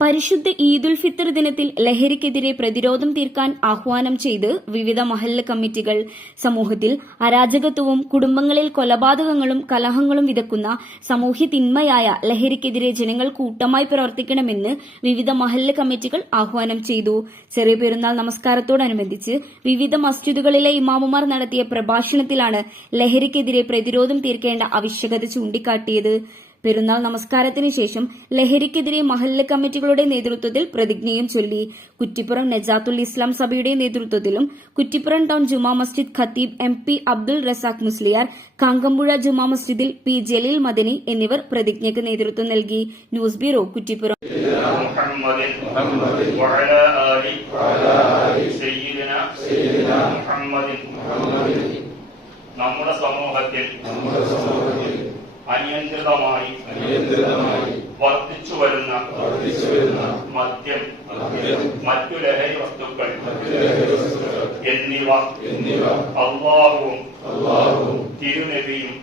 പരിശുദ്ധ ഈദുൽ ഫിത്തർ ദിനത്തിൽ ലഹരിക്കെതിരെ പ്രതിരോധം തീർക്കാൻ ആഹ്വാനം ചെയ്ത് വിവിധ മഹല്ല് കമ്മിറ്റികൾ സമൂഹത്തിൽ അരാജകത്വവും കുടുംബങ്ങളിൽ കൊലപാതകങ്ങളും കലഹങ്ങളും വിതക്കുന്ന സാമൂഹ്യ തിന്മയായ ലഹരിക്കെതിരെ ജനങ്ങൾ കൂട്ടമായി പ്രവർത്തിക്കണമെന്ന് വിവിധ മഹല്ല് കമ്മിറ്റികൾ ആഹ്വാനം ചെയ്തു. ചെറിയ പെരുന്നാൾ നമസ്കാരത്തോടനുബന്ധിച്ച് വിവിധ മസ്ജിദുകളിലെ ഇമാമുമാർ നടത്തിയ പ്രഭാഷണത്തിലാണ് ലഹരിക്കെതിരെ പ്രതിരോധം തീർക്കേണ്ട ആവശ്യകത ചൂണ്ടിക്കാട്ടിയത്. പെരുന്നാൾ നമസ്കാരത്തിന് ശേഷം ലഹരിക്കെതിരെ മഹല്ല് കമ്മിറ്റികളുടെ നേതൃത്വത്തിൽ പ്രതിജ്ഞയും ചൊല്ലി. കുറ്റിപ്പുറം നജാത്തുൽ ഇസ്ലാം സഭയുടെ നേതൃത്വത്തിലും കുറ്റിപ്പുറം ടൗൺ ജുമാ മസ്ജിദ് ഖത്തീബ് MP അബ്ദുൾ റസാഖ് മുസ്ലിയാർ, കാങ്കമ്പുഴ ജുമാ മസ്ജിദിൽ P ജലീൽ മദനി എന്നിവർ പ്രതിജ്ഞയ്ക്ക് നേതൃത്വം നൽകി. News bureau, Kuttippuram. നമ്മുടെ സമൂഹത്തിൽ അനിയന്ത്രിതമായി വർദ്ധിച്ചു വരുന്ന മദ്യം, മറ്റു ലഹരി വസ്തുക്കൾ എന്നിവ അല്ലാഹുവും തിരുനബിയും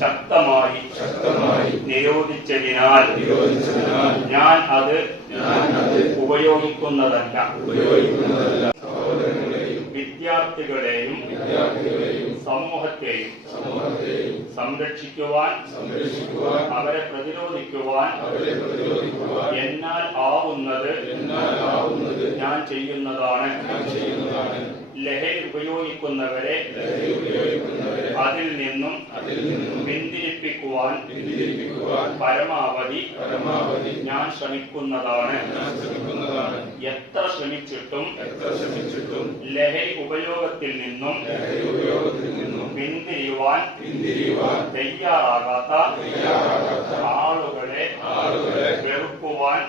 ശക്തമായി നിരോധിച്ചതിനാൽ ഞാൻ അത് ഉപയോഗിക്കുന്നതല്ല. വിദ്യാർത്ഥികളെയും സമൂഹത്തെയും സംരക്ഷിക്കുവാൻ, അവരെ പ്രതിരോധിക്കുവാൻ എന്നാൽ ആവുന്നത് ഞാൻ ചെയ്യുന്നതാണ്. ലഹരി ഉപയോഗിക്കുന്നവരെ അതിൽ നിന്നും പിന്തിരിപ്പിക്കുവാൻ പരമാവധി ഞാൻ ശ്രമിക്കുന്നതാണ്. എത്ര ശ്രമിച്ചിട്ടും ലഹരി ഉപയോഗത്തിൽ നിന്നും പിന്തിരിയുവാൻ തയ്യാറാകാത്ത ആളുകളെ വെറുക്കുവാൻ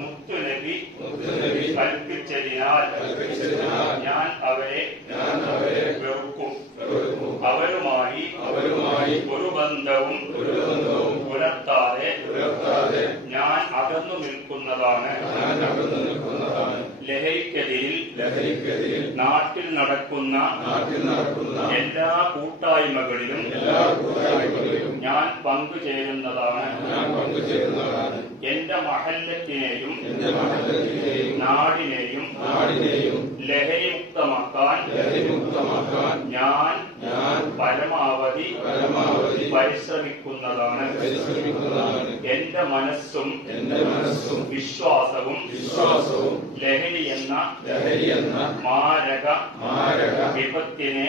മുത്തുനബി കൽപ്പിച്ചതിനാൽ ഞാൻ അവരെ വെറുക്കും. അവരുമായി ഒരു ബന്ധവും പുലർത്താതെ ഞാൻ അകന്നു നിൽക്കുന്നതാണ്. ലഹരിക്കെതിരിൽ നാട്ടിൽ നടക്കുന്ന എല്ലാ കൂട്ടായ്മകളിലും ഞാൻ പങ്കുചേരുന്നതാണ്. എന്റെ മഹല്ലത്തിനെയും നാടിനെയും ലഹരിമുക്തമാക്കാൻ ഞാൻ പരമാവധി പരിശ്രമിക്കുന്നതാണ്. എന്റെ മനസ്സും വിശ്വാസവും ലഹരി എന്ന മാരക വിപത്തിനെ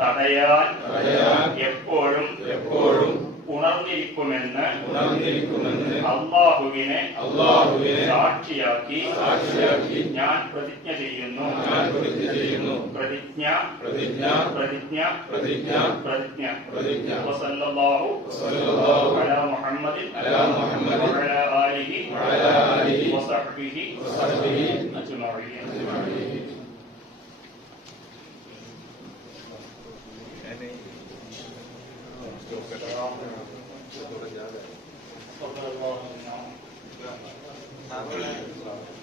തടയാൻ എപ്പോഴും ഉണർന്നിരിക്കുമെന്ന് അല്ലാഹുവിനെ സാക്ഷിയാക്കി ഞാൻ പ്രതിജ്ഞ ചെയ്യുന്നു. പ്രതിജ്ഞ. വസല്ലല്ലാഹു അലാ മുഹമ്മദിൻ വഅലാ ആലിഹി വസഹ്ബിഹി അജ്മഈൻ. صلى الله عليه وسلم.